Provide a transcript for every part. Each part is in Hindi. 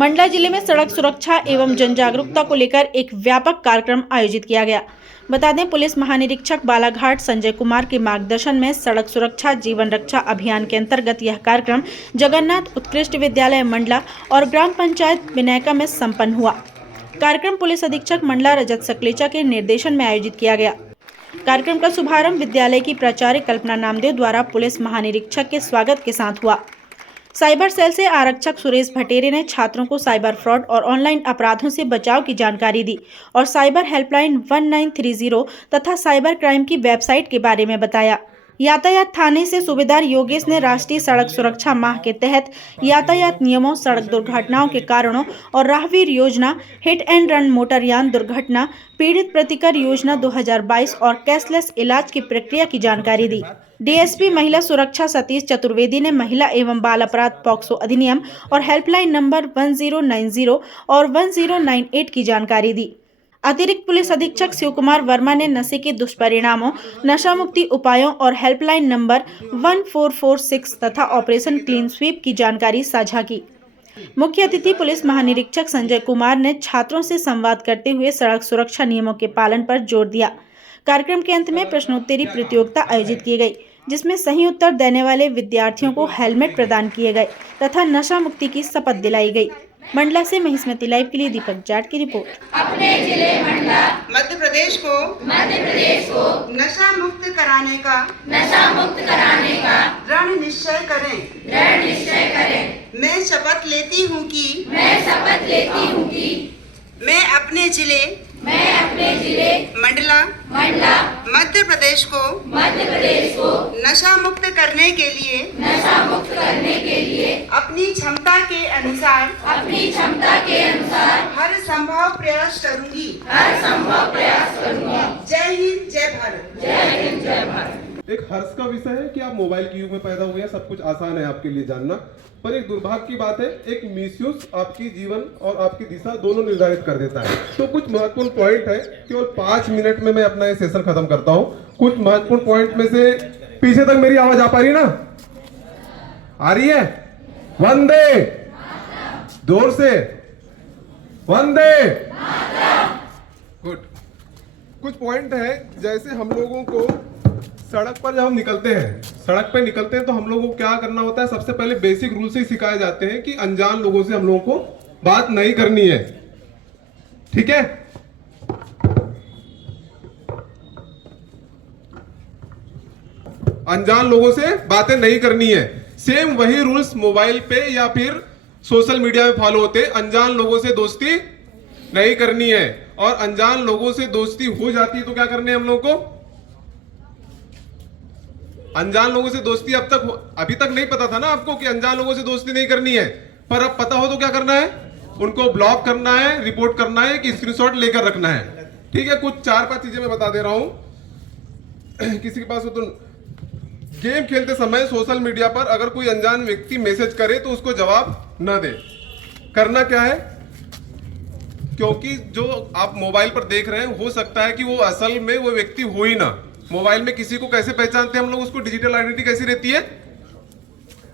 मंडला जिले में सड़क सुरक्षा एवं जन जागरूकता को लेकर एक व्यापक कार्यक्रम आयोजित किया गया। बता दें, पुलिस महानिरीक्षक बालाघाट संजय कुमार के मार्गदर्शन में सड़क सुरक्षा जीवन रक्षा अभियान के अंतर्गत यह कार्यक्रम जगन्नाथ उत्कृष्ट विद्यालय मंडला और ग्राम पंचायत विनयका में संपन्न हुआ। कार्यक्रम पुलिस अधीक्षक मंडला रजत सकलेचा के निर्देशन में आयोजित किया गया। कार्यक्रम का शुभारंभ विद्यालय की प्राचार्य कल्पना नामदेव द्वारा पुलिस महानिरीक्षक के स्वागत के साथ हुआ। साइबर सेल से आरक्षक सुरेश भटेरे ने छात्रों को साइबर फ्रॉड और ऑनलाइन अपराधों से बचाव की जानकारी दी और साइबर हेल्पलाइन 1930 तथा साइबर क्राइम की वेबसाइट के बारे में बताया। यातायात थाने से सूबेदार योगेश ने राष्ट्रीय सड़क सुरक्षा माह के तहत यातायात नियमों, सड़क दुर्घटनाओं के कारणों और राहगीर योजना, हिट एंड रन मोटरयान दुर्घटना, पीड़ित प्रतिकर योजना 2022 और कैशलेस इलाज की प्रक्रिया की जानकारी दी। डीएसपी महिला सुरक्षा सतीश चतुर्वेदी ने महिला एवं बाल अपराध पॉक्सो अधिनियम और हेल्पलाइन नंबर 1090 और 1098 की जानकारी दी। अतिरिक्त पुलिस अधीक्षक शिव कुमार वर्मा ने नशे के दुष्परिणामों, नशा मुक्ति उपायों और हेल्पलाइन नंबर 1446 तथा ऑपरेशन क्लीन स्वीप की जानकारी साझा की। मुख्य अतिथि पुलिस महानिरीक्षक संजय कुमार ने छात्रों से संवाद करते हुए सड़क सुरक्षा नियमों के पालन पर जोर दिया। कार्यक्रम के अंत में प्रश्नोत्तरी प्रतियोगिता आयोजित की गई, जिसमें सही उत्तर देने वाले विद्यार्थियों को हेलमेट प्रदान किए गए तथा नशा मुक्ति की शपथ दिलाई गई। मंडला से महिस्मती लाइव के लिए दीपक जाट की रिपोर्ट। अपने जिले मंडला मध्य प्रदेश को नशा मुक्त कराने का दृढ़ निश्चय करें। मैं शपथ लेती हूँ कि मैं अपने जिले मंडला मध्य प्रदेश को नशा मुक्त करने के लिए अपनी क्षमता के अनुसार हर संभव प्रयास करूंगी। जय हिंद, जय भारत। एक हर्ष का विषय है कि आप मोबाइल के युग में पैदा हुए हैं, सब कुछ आसान है आपके लिए जानना, पर एक दुर्भाग्य की बात है, एक मिसयूज आपकी जीवन और आपकी दिशा दोनों निर्धारित कर देता है। तो कुछ महत्वपूर्ण पॉइंट है, केवल 5 मिनट में मैं अपना ये सेशन खत्म करता हूँ। कुछ महत्वपूर्ण पॉइंट में से पीछे तक मेरी आवाज आ पा रही ना? आ रही है? वंदे, जोर से वंदे। गुड। कुछ पॉइंट है, जैसे हम लोगों को सड़क पर जब हम निकलते हैं तो हम लोगों को क्या करना होता है? सबसे पहले बेसिक रूल से ही सिखाए जाते हैं कि अनजान लोगों से हम लोगों को बात नहीं करनी है। ठीक है? अनजान लोगों से बातें नहीं करनी है। सेम वही रूल्स मोबाइल पे या फिर सोशल मीडिया में फॉलो होते हैं। अनजान लोगों से दोस्ती नहीं करनी है, और अनजान लोगों से दोस्ती हो जाती है तो क्या करने हम लोगों को? अनजान लोगों से दोस्ती अभी तक नहीं पता था ना आपको कि अनजान लोगों से दोस्ती नहीं करनी है, पर अब पता हो तो क्या करना है? उनको ब्लॉक करना है, रिपोर्ट करना है कि स्क्रीनशॉट लेकर रखना है। ठीक है? कुछ 4-5 चीजें मैं बता दे रहा हूं। किसी के पास हो तो गेम खेलते समय सोशल मीडिया पर अगर कोई अनजान व्यक्ति मैसेज करे तो उसको जवाब न दे। करना क्या है? क्योंकि जो आप मोबाइल पर देख रहे हैं, हो सकता है कि वो असल में वो व्यक्ति हो ही ना। मोबाइल में किसी को कैसे पहचानते हैं हम लोग? उसको डिजिटल आइडेंटिटी कैसी रहती है?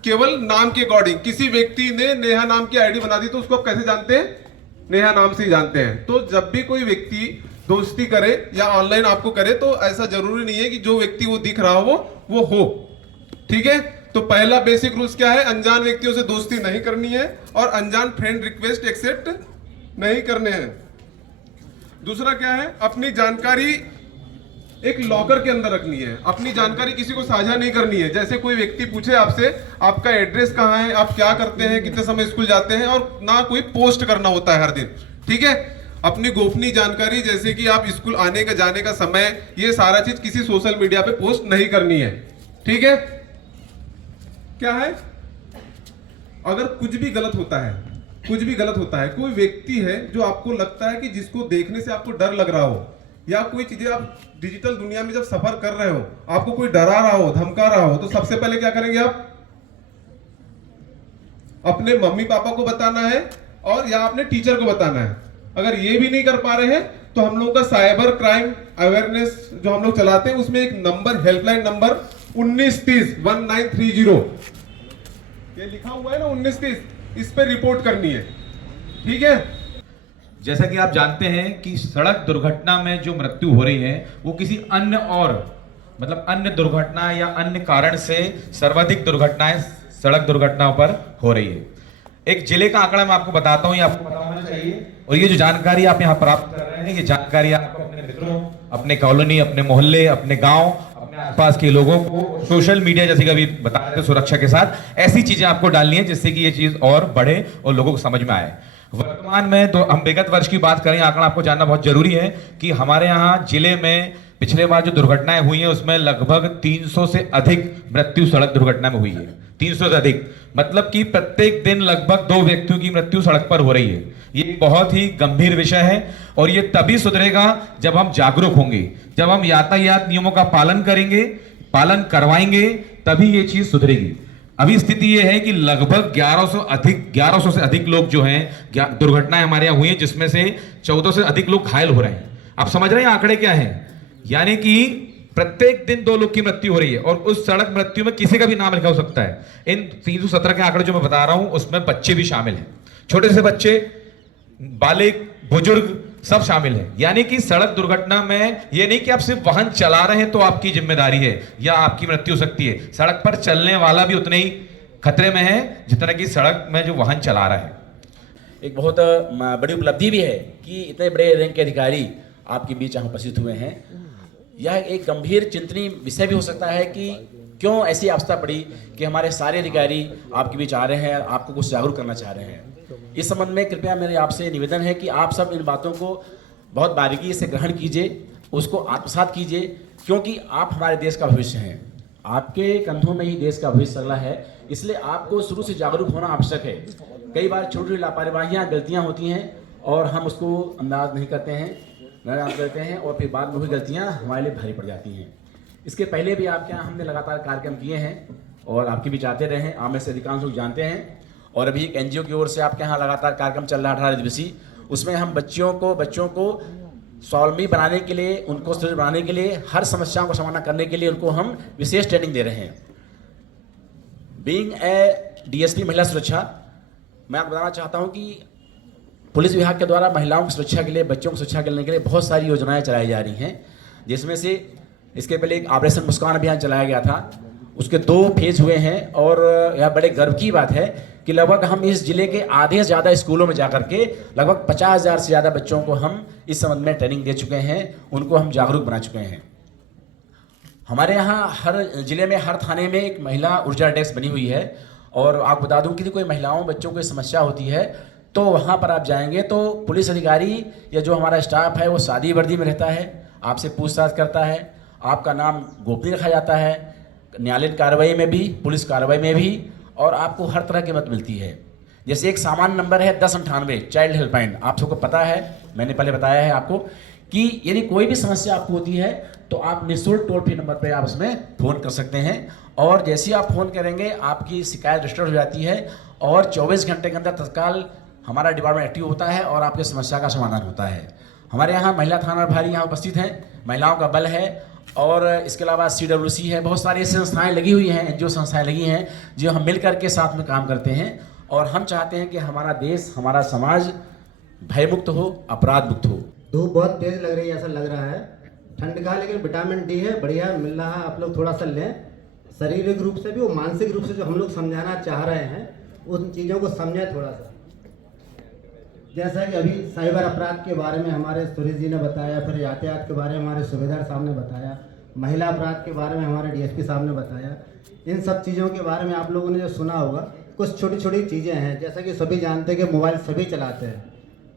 केवल नाम के अकॉर्डिंग। किसी व्यक्ति ने नेहा नाम की आईडी बना दी तो उसको आप कैसे जानते हैं? नेहा नाम से ही जानते हैं। तो जब भी कोई व्यक्ति दोस्ती करे या ऑनलाइन आपको करे तो ऐसा जरूरी नहीं है कि जो व्यक्ति वो दिख रहा हो वो हो। ठीक है? तो पहला बेसिक रूल्स क्या है? अनजान व्यक्तियों से दोस्ती नहीं करनी है और अनजान फ्रेंड रिक्वेस्ट एक्सेप्ट नहीं करने हैं। दूसरा क्या है? अपनी जानकारी एक लॉकर के अंदर रखनी है। अपनी जानकारी किसी को साझा नहीं करनी है। जैसे कोई व्यक्ति पूछे आपसे आपका एड्रेस कहाँ है, आप क्या करते हैं, कितने समय स्कूल जाते हैं, और ना कोई पोस्ट करना होता है हर दिन। ठीक है? अपनी गोपनीय जानकारी जैसे कि आप स्कूल आने का जाने का समय, ये सारा चीज किसी सोशल मीडिया पे पोस्ट नहीं करनी है। ठीक है? क्या है? अगर कुछ भी गलत होता है, कोई व्यक्ति है जो आपको लगता है कि जिसको देखने से आपको डर लग रहा हो, या कोई चीजें आप डिजिटल दुनिया में जब सफर कर रहे हो, आपको कोई डरा रहा हो, धमका रहा हो, तो सबसे पहले क्या करेंगे आप? अपने मम्मी पापा को बताना है और या अपने टीचर को बताना है। अगर ये भी नहीं कर पा रहे हैं तो हम लोगों का साइबर क्राइम अवेयरनेस जो हम लोग चलाते हैं, उसमें एक नंबर, हेल्पलाइन नंबर 1930 ये लिखा हुआ है ना 1930, इस पे रिपोर्ट करनी है। ठीक है। जैसा कि आप जानते हैं कि सड़क दुर्घटना में जो मृत्यु हो रही है वो किसी अन्य और मतलब अन्य दुर्घटना या अन्य कारण से सर्वाधिक दुर्घटनाएं सड़क दुर्घटनाओं पर हो रही है। एक जिले का आंकड़ा मैं आपको बताता हूं, ये आपको पता होना चाहिए। और ये जो जानकारी आप यहाँ प्राप्त कर रहे हैं, ये जानकारी आप अपने मित्रों, अपने कॉलोनी, अपने मोहल्ले, अपने गांव, अपने आसपास के लोगों को सोशल मीडिया, जैसे कि अभी बता रहे थे, सुरक्षा के साथ ऐसी चीजें आपको डालनी है जिससे कि ये चीज और बढ़े और लोगों को समझ में आए। वर्तमान में हम विगत वर्ष की बात करें, आंकड़ा आपको जानना बहुत जरूरी है कि हमारे यहाँ जिले में पिछले बार जो दुर्घटनाएं हुई हैं उसमें लगभग 300 से अधिक मृत्यु सड़क दुर्घटना में हुई है। 300 से अधिक मतलब कि प्रत्येक दिन लगभग 2 व्यक्तियों की मृत्यु सड़क पर हो रही है। ये बहुत ही गंभीर विषय है और ये तभी सुधरेगा जब हम जागरूक होंगे, जब हम यातायात नियमों का पालन करेंगे, पालन करवाएंगे, तभी ये चीज सुधरेगी। अभी स्थिति ये है कि लगभग 1100 से अधिक लोग जो हैं दुर्घटनाएं हमारे यहाँ हुई हैं, जिसमें से 14 से अधिक लोग घायल हो रहे हैं। आप समझ रहे हैं आंकड़े क्या हैं? यानी कि प्रत्येक दिन 2 लोग की मृत्यु हो रही है और उस सड़क मृत्यु में किसी का भी नाम लिखा हो सकता है। इन 317 के आंकड़े जो मैं बता रहा हूं उसमें बच्चे भी शामिल हैं, छोटे से बच्चे, बालिग, बुजुर्ग सब शामिल हैं। यानी कि सड़क दुर्घटना में ये नहीं कि आप सिर्फ वाहन चला रहे हैं तो आपकी जिम्मेदारी है या आपकी मृत्यु हो सकती है। सड़क पर चलने वाला भी उतने ही खतरे में है जितना कि सड़क में जो वाहन चला रहा है। एक बहुत बड़ी उपलब्धि भी है कि इतने बड़े रैंक के अधिकारी आपके बीच यहाँ उपस्थित हुए हैं। यह एक गंभीर चिंतनीय विषय भी हो सकता है कि क्यों ऐसी अवस्था पड़ी कि हमारे सारे अधिकारी आपके बीच आ रहे हैं, आपको कुछ जागरूक करना चाह रहे हैं। इस संबंध में कृपया मेरे आपसे निवेदन है कि आप सब इन बातों को बहुत बारीकी से ग्रहण कीजिए, उसको आत्मसात कीजिए, क्योंकि आप हमारे देश का भविष्य हैं। आपके कंधों में ही देश का भविष्य चला है, इसलिए आपको शुरू से जागरूक होना आवश्यक है। कई बार छोटी छोटी लापरवाहियाँ, गलतियाँ होती हैं और हम उसको अंदाज नहीं करते हैं, नजर करते हैं और फिर बाद में वही गलतियाँ हमारे लिए भारी पड़ जाती हैं। इसके पहले भी आपके यहाँ हमने लगातार कार्यक्रम किए हैं और आपके बीच आते रहे हैं, आप में से अधिकांश लोग जानते हैं। और अभी एक एनजीओ की ओर से आपके यहाँ लगातार कार्यक्रम चल रहा है 18 दिवसीय, उसमें हम बच्चों को स्वावलंबी बनाने के लिए, उनको सुदृढ़ बनाने के लिए, हर समस्याओं का समाधान करने के लिए उनको हम विशेष ट्रेनिंग दे रहे हैं। बीइंग ए डीएसपी महिला सुरक्षा, मैं आपको बताना चाहता हूँ कि पुलिस विभाग के द्वारा महिलाओं की सुरक्षा के लिए, बच्चों की सुरक्षा करने के लिए बहुत सारी योजनाएं चलाई जा रही हैं, जिसमें से इसके पहले एक ऑपरेशन मुस्कान अभियान चलाया गया था। उसके 2 फेज हुए हैं और यह बड़े गर्व की बात है कि लगभग हम इस जिले के आधे से ज़्यादा स्कूलों में जाकर के लगभग 50,000 से ज़्यादा बच्चों को हम इस संबंध में ट्रेनिंग दे चुके हैं, उनको हम जागरूक बना चुके हैं। हमारे यहाँ हर जिले में, हर थाने में एक महिला ऊर्जा डेस्क बनी हुई है। और आपको बता दूँ कि कोई महिलाओं, बच्चों को समस्या होती है तो वहाँ पर आप जाएंगे तो पुलिस अधिकारी या जो हमारा स्टाफ है वो सादी वर्दी में रहता है, आपसे पूछताछ करता है, आपका नाम गोपनीय रखा जाता है, न्यायालयीन कार्रवाई में भी, पुलिस कार्रवाई में भी, और आपको हर तरह की मदद मिलती है। जैसे एक सामान्य नंबर है 1098 चाइल्ड हेल्पलाइन, आप सबको पता है, मैंने पहले बताया है आपको कि यदि कोई भी समस्या आपको होती है तो आप निःशुल्क टोल फ्री नंबर पर आप उसमें फ़ोन कर सकते हैं और जैसे ही आप फ़ोन करेंगे आपकी शिकायत रजिस्टर हो जाती है और 24 घंटे के अंदर तत्काल हमारा डिपार्टमेंट एक्टिव होता है और आपकी समस्या का समाधान होता है। हमारे यहाँ महिला थाना प्रभारी यहाँ उपस्थित हैं, महिलाओं का बल है और इसके अलावा CWC है, बहुत सारी ऐसी संस्थाएँ लगी हुई हैं, NGO संस्थाएँ लगी हैं जो हम मिल करके साथ में काम करते हैं और हम चाहते हैं कि हमारा देश, हमारा समाज भयमुक्त हो, अपराध मुक्त हो। धूप बहुत तेज लग रही है, ऐसा लग रहा है, ठंड का, लेकिन विटामिन डी है, बढ़िया मिल रहा है, आप लोग थोड़ा सा लें। शारीरिक रूप से भी और मानसिक रूप से जो हम लोग समझाना चाह रहे हैं उन चीज़ों को समझें थोड़ा सा। जैसा कि अभी साइबर अपराध के बारे में हमारे सुरेश जी ने बताया, फिर यातायात के बारे में हमारे सूबेदार साहब ने बताया, महिला अपराध के बारे में हमारे DSP साहब ने बताया। इन सब चीज़ों के बारे में आप लोगों ने जो सुना होगा, कुछ छोटी छोटी चीज़ें हैं, जैसा कि सभी जानते हैं कि मोबाइल सभी चलाते हैं,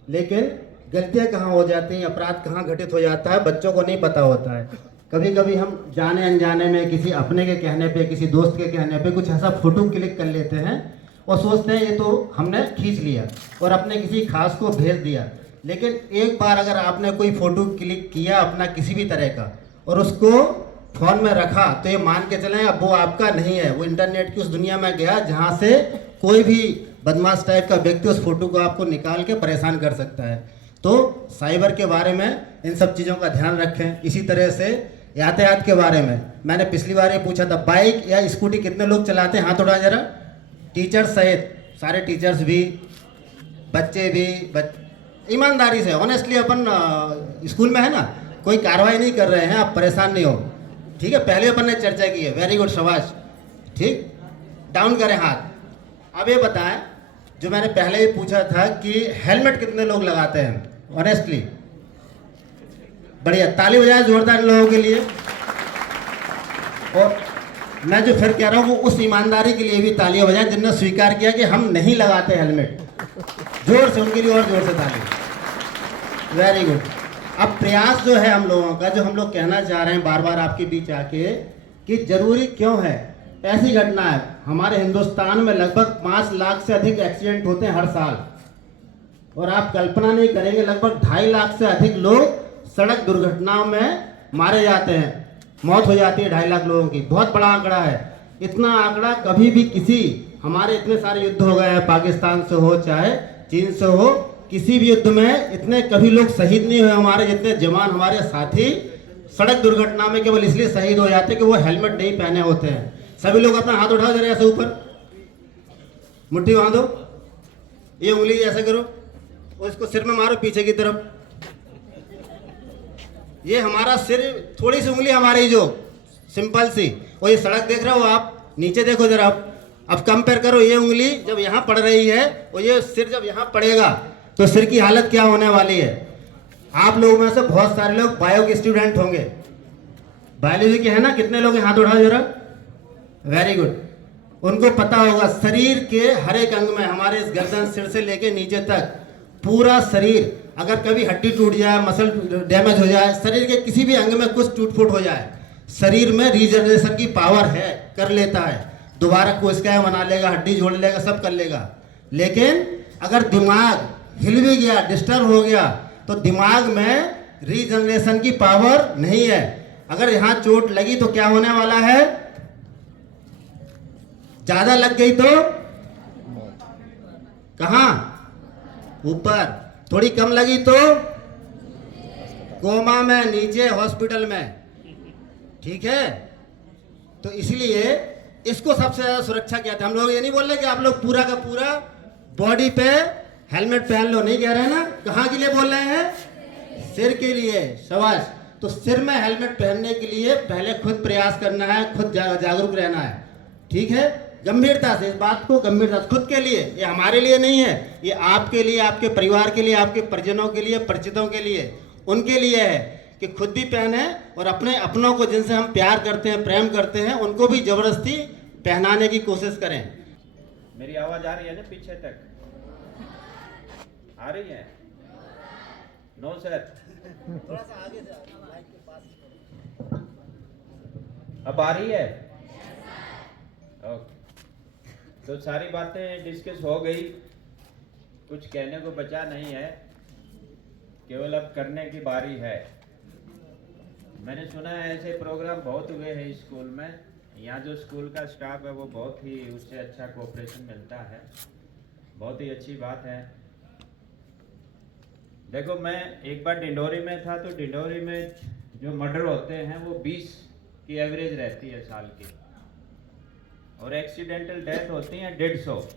लेकिन गलतियाँ कहाँ हो जाती हैं, अपराध कहाँ घटित हो जाता है, बच्चों को नहीं पता होता है। कभी कभी हम जाने अनजाने में किसी अपने के कहने पे, किसी दोस्त के कहने पे कुछ ऐसा फ़ोटो क्लिक कर लेते हैं और सोचते हैं ये तो हमने खींच लिया और अपने किसी खास को भेज दिया। लेकिन एक बार अगर आपने कोई फ़ोटो क्लिक किया अपना किसी भी तरह का और उसको फ़ोन में रखा तो ये मान के चलें अब वो आपका नहीं है, वो इंटरनेट की उस दुनिया में गया जहाँ से कोई भी बदमाश टाइप का व्यक्ति उस फोटो को आपको निकाल के परेशान कर सकता है। तो साइबर के बारे में इन सब चीज़ों का ध्यान रखें। इसी तरह से यातायात के बारे में मैंने पिछली बार ये पूछा था, बाइक या स्कूटी कितने लोग चलाते हैं, हाथ उठाएं जरा। टीचर्स सहित सारे टीचर्स भी, बच्चे भी ईमानदारी से ऑनेस्टली अपन स्कूल में है ना, कोई कार्रवाई नहीं कर रहे हैं, आप परेशान नहीं हो, ठीक है। पहले अपन ने चर्चा की है, वेरी गुड, शाबाश, ठीक। डाउन करें हाथ। अब ये बताएं, जो मैंने पहले ही पूछा था कि हेलमेट कितने लोग लगाते हैं ऑनेस्टली? बढ़िया, ताली बजाएं जोरदार इन लोगों के लिए। और मैं जो फिर कह रहा हूँ वो उस ईमानदारी के लिए भी तालियां बजाएं जिनने स्वीकार किया कि हम नहीं लगाते हेलमेट। जोर से उनके लिए और जोर से ताली। Very good. अब प्रयास जो है हम लोगों का, जो हम लोग कहना चाह रहे हैं बार बार आपके बीच आके, कि जरूरी क्यों है ऐसी घटना है। हमारे हिंदुस्तान में लगभग 5 लाख से अधिक एक्सीडेंट होते हैं हर साल, और आप कल्पना नहीं करेंगे लगभग 2.5 लाख से अधिक लोग सड़क दुर्घटनाओं में मारे जाते हैं, मौत हो जाती है 2.5 लाख लोगों की। बहुत बड़ा आंकड़ा है। इतना आंकड़ा कभी भी किसी, हमारे इतने सारे युद्ध हो गए हैं, पाकिस्तान से हो चाहे चीन से हो, किसी भी युद्ध में इतने कभी लोग शहीद नहीं हुए हमारे जितने जवान, हमारे साथी सड़क दुर्घटना में केवल इसलिए शहीद हो जाते कि वो हेलमेट नहीं पहने होते हैं। सभी लोग अपना हाथ उठाओ जरा ऐसे ऊपर, मुट्ठी बांधो, ये उंगली ऐसे करो और इसको सिर में मारो पीछे की तरफ। ये हमारा सिर, थोड़ी सी उंगली हमारी जो सिंपल सी, और ये सड़क देख रहे हो आप, नीचे देखो जरा आप। अब कंपेयर करो, ये उंगली जब यहाँ पड़ रही है और ये सिर जब यहाँ पड़ेगा तो सिर की हालत क्या होने वाली है। आप लोगों में से बहुत सारे लोग बायो के स्टूडेंट होंगे, बायोलॉजी के है ना, कितने लोग हाथ उठाओ जरा। Very good. उनको पता होगा शरीर के हर एक अंग में, हमारे इस गर्दन सिर से लेके नीचे तक पूरा शरीर, अगर कभी हड्डी टूट जाए, मसल डैमेज हो जाए, शरीर के किसी भी अंग में कुछ टूट फूट हो जाए, शरीर में रीजनरेशन की पावर है, कर लेता है, दोबारा कोशिकाएं बना लेगा, हड्डी जोड़ लेगा, सब कर लेगा। लेकिन अगर दिमाग हिल भी गया, डिस्टर्ब हो गया, तो दिमाग में रीजनरेशन की पावर नहीं है। अगर यहाँ चोट लगी तो क्या होने वाला है, ज्यादा लग गई तो कहां, ऊपर, थोड़ी कम लगी तो कोमा में, नीचे हॉस्पिटल में, ठीक है। तो इसलिए इसको सबसे ज्यादा सुरक्षा कहते हैं। हम लोग ये नहीं बोल रहे कि आप लोग पूरा का पूरा बॉडी पे हेलमेट पहन लो, नहीं कह रहे हैं ना। कहाँ के लिए बोल रहे हैं, सिर के लिए, शाबाश। तो सिर में हेलमेट पहनने के लिए पहले खुद प्रयास करना है, खुद जागरूक रहना है, ठीक है। गंभीरता से इस बात को, गंभीरता से, खुद के लिए, ये हमारे लिए नहीं है, ये आपके लिए, आपके परिवार के लिए, आपके परिजनों के लिए, परिचितों के लिए, उनके लिए है कि खुद भी पहने और अपने अपनों को, जिनसे हम प्यार करते हैं, प्रेम करते हैं, उनको भी जबरदस्ती पहनाने की कोशिश करें। मेरी आवाज आ रही है ना पीछे तक? आ रही है? नो सर, थोड़ा सा आगे से माइक के पास। अब आ रही है? ओके। तो सारी बातें डिस्कस हो गई, कुछ कहने को बचा नहीं है, केवल अब करने की बारी है। मैंने सुना है ऐसे प्रोग्राम बहुत हुए हैं स्कूल में, यहाँ जो स्कूल का स्टाफ है वो बहुत ही उससे अच्छा कोऑपरेशन मिलता है, बहुत ही अच्छी बात है। देखो, मैं एक बार डिंडोरी में था, तो डिंडोरी में जो मर्डर होते हैं वो 20 की एवरेज रहती है साल की, और एक्सीडेंटल डेथ होती हैं 150।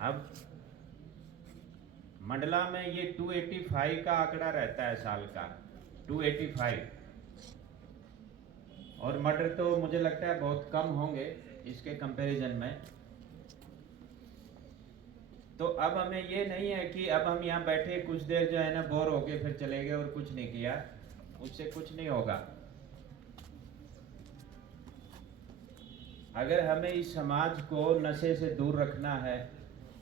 अब मंडला में ये 285 का आंकड़ा रहता है साल का, 285। और मर्डर तो मुझे लगता है बहुत कम होंगे इसके कंपैरिजन में। तो अब हमें ये नहीं है कि अब हम यहाँ बैठे कुछ देर जो है ना बोर होके फिर चले गए और कुछ नहीं किया, उससे कुछ नहीं होगा। अगर हमें इस समाज को नशे से दूर रखना है,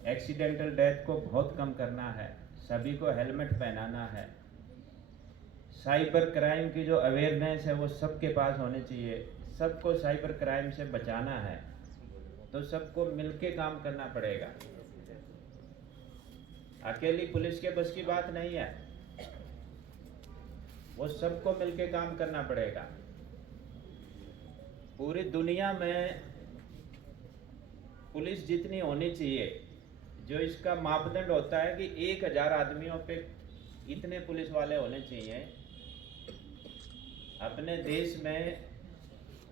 एक्सीडेंटल डेथ को बहुत कम करना है, सभी को हेलमेट पहनाना है, साइबर क्राइम की जो अवेयरनेस है वो सबके पास होनी चाहिए, सबको साइबर क्राइम से बचाना है, तो सबको मिलके काम करना पड़ेगा। अकेली पुलिस के बस की बात नहीं है, वो सबको मिलके काम करना पड़ेगा। पूरी दुनिया में पुलिस जितनी होनी चाहिए, जो इसका मापदंड होता है कि 1000 आदमियों पे इतने पुलिस वाले होने चाहिए, अपने देश में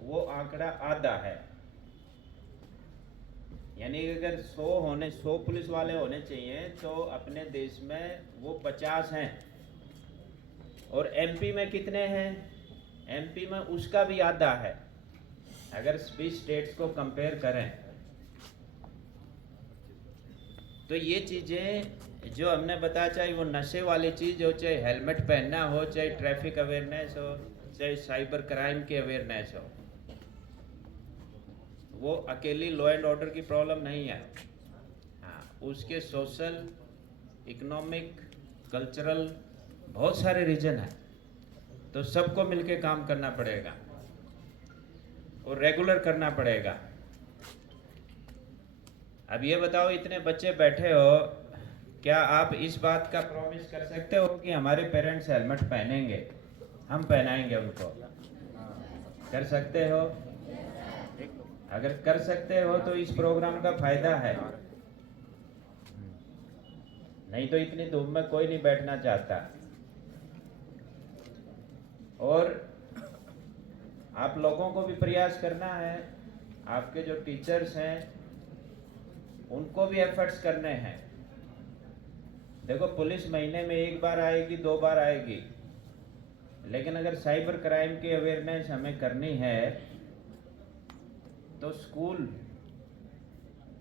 वो आंकड़ा आधा है। यानी कि अगर 100 पुलिस वाले होने चाहिए तो अपने देश में वो 50 हैं। और एमपी में कितने हैं? एमपी में उसका भी आधा है अगर 20 स्टेट्स को कंपेयर करें। तो ये चीज़ें जो हमने बताया, चाहे वो नशे वाली चीज़ हो, चाहे हेलमेट पहनना हो, चाहे ट्रैफिक अवेयरनेस हो, चाहे साइबर क्राइम की अवेयरनेस हो, वो अकेली लॉ एंड ऑर्डर की प्रॉब्लम नहीं है। हाँ, उसके सोशल, इकोनॉमिक, कल्चरल बहुत सारे रीजन हैं। तो सबको मिलके काम करना पड़ेगा और रेगुलर करना पड़ेगा। अब ये बताओ, इतने बच्चे बैठे हो, क्या आप इस बात का प्रॉमिस कर सकते हो कि हमारे पेरेंट्स हेलमेट पहनेंगे, हम पहनाएंगे उनको? कर सकते हो? अगर कर सकते हो तो इस प्रोग्राम का फायदा है, नहीं तो इतनी धूप में कोई नहीं बैठना चाहता। और आप लोगों को भी प्रयास करना है, आपके जो टीचर्स हैं उनको भी एफर्ट्स करने हैं। देखो, पुलिस महीने में 1 बार आएगी, 2 बार आएगी, लेकिन अगर साइबर क्राइम की अवेयरनेस हमें करनी है तो स्कूल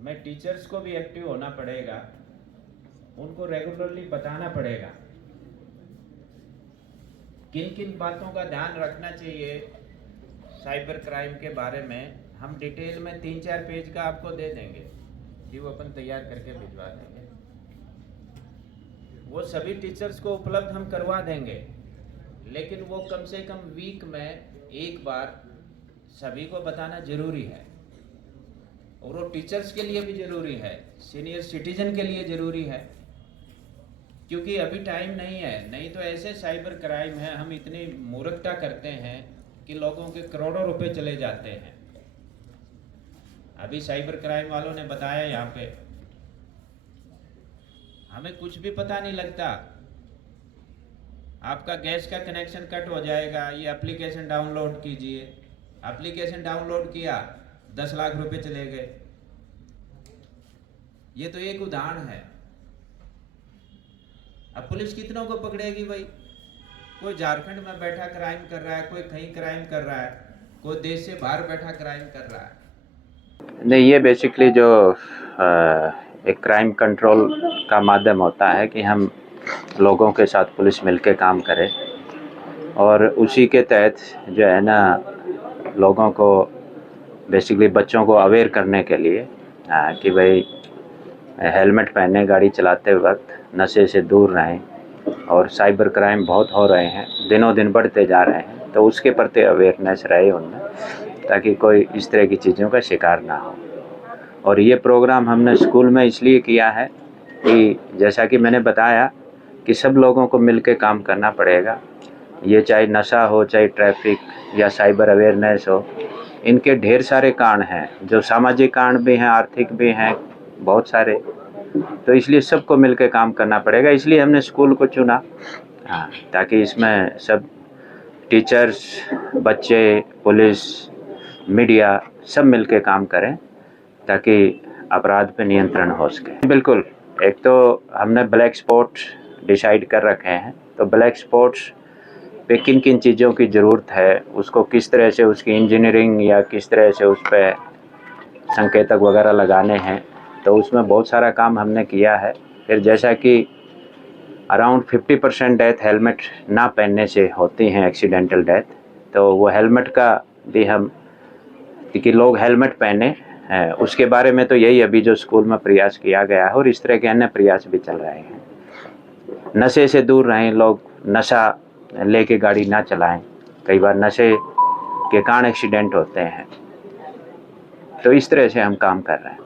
में टीचर्स को भी एक्टिव होना पड़ेगा, उनको रेगुलरली बताना पड़ेगा किन किन बातों का ध्यान रखना चाहिए साइबर क्राइम के बारे में। हम डिटेल में 3-4 पेज का आपको दे देंगे, जी वो अपन तैयार करके भिजवा देंगे। वो सभी टीचर्स को उपलब्ध हम करवा देंगे, लेकिन वो कम से कम वीक में 1 बार सभी को बताना जरूरी है। और वो टीचर्स के लिए भी जरूरी है, सीनियर सिटीजन के लिए जरूरी है, क्योंकि अभी टाइम नहीं है। नहीं तो ऐसे साइबर क्राइम है, हम इतनी मूर्खता करते हैं कि लोगों के करोड़ों रुपए चले जाते हैं। अभी साइबर क्राइम वालों ने बताया, यहाँ पे हमें कुछ भी पता नहीं लगता, आपका गैस का कनेक्शन कट हो जाएगा, ये एप्लीकेशन डाउनलोड कीजिए। एप्लीकेशन डाउनलोड किया, 10 लाख रुपए चले गए। ये तो एक उदाहरण है। अब पुलिस कितनों को पकड़ेगी भाई? कोई झारखंड में बैठा क्राइम कर रहा है, कोई कहीं क्राइम कर रहा है, कोई देश से बाहर बैठा क्राइम कर रहा है। नहीं, ये बेसिकली जो एक क्राइम कंट्रोल का माध्यम होता है कि हम लोगों के साथ पुलिस मिलके काम करे, और उसी के तहत जो है ना लोगों को बेसिकली बच्चों को अवेयर करने के लिए कि भाई हेलमेट पहने गाड़ी चलाते वक्त, नशे से दूर रहें, और साइबर क्राइम बहुत हो रहे हैं, दिनों दिन बढ़ते जा रहे हैं, तो उसके प्रति अवेयरनेस रहे उनमें, ताकि कोई इस तरह की चीज़ों का शिकार ना हो। और ये प्रोग्राम हमने स्कूल में इसलिए किया है कि जैसा कि मैंने बताया कि सब लोगों को मिलकर काम करना पड़ेगा। ये चाहे नशा हो, चाहे ट्रैफिक या साइबर अवेयरनेस हो, इनके ढेर सारे कारण हैं, जो सामाजिक कारण भी हैं, आर्थिक भी हैं, बहुत सारे। तो इसलिए सबको मिलकर काम करना पड़ेगा, इसलिए हमने स्कूल को चुना। हाँ, ताकि इसमें सब टीचर्स, बच्चे, पुलिस, मीडिया सब मिलकर काम करें, ताकि अपराध पे नियंत्रण हो सके। बिल्कुल, एक तो हमने ब्लैक स्पॉट डिसाइड कर रखे हैं, तो ब्लैक स्पॉट्स पे किन किन चीज़ों की ज़रूरत है, उसको किस तरह से उसकी इंजीनियरिंग या किस तरह से उस पर संकेतक वगैरह लगाने हैं, तो उसमें बहुत सारा काम हमने किया है। फिर जैसा कि अराउंड 50% डेथ हेलमेट ना पहनने से होती हैं, एक्सीडेंटल डेथ, तो वो हेलमेट का भी हम कि लोग हेलमेट पहने, उसके बारे में तो यही अभी जो स्कूल में प्रयास किया गया है, और इस तरह के अन्य प्रयास भी चल रहे हैं। नशे से दूर रहें, लोग नशा लेके गाड़ी ना चलाएं, कई बार नशे के कारण एक्सीडेंट होते हैं। तो इस तरह से हम काम कर रहे हैं।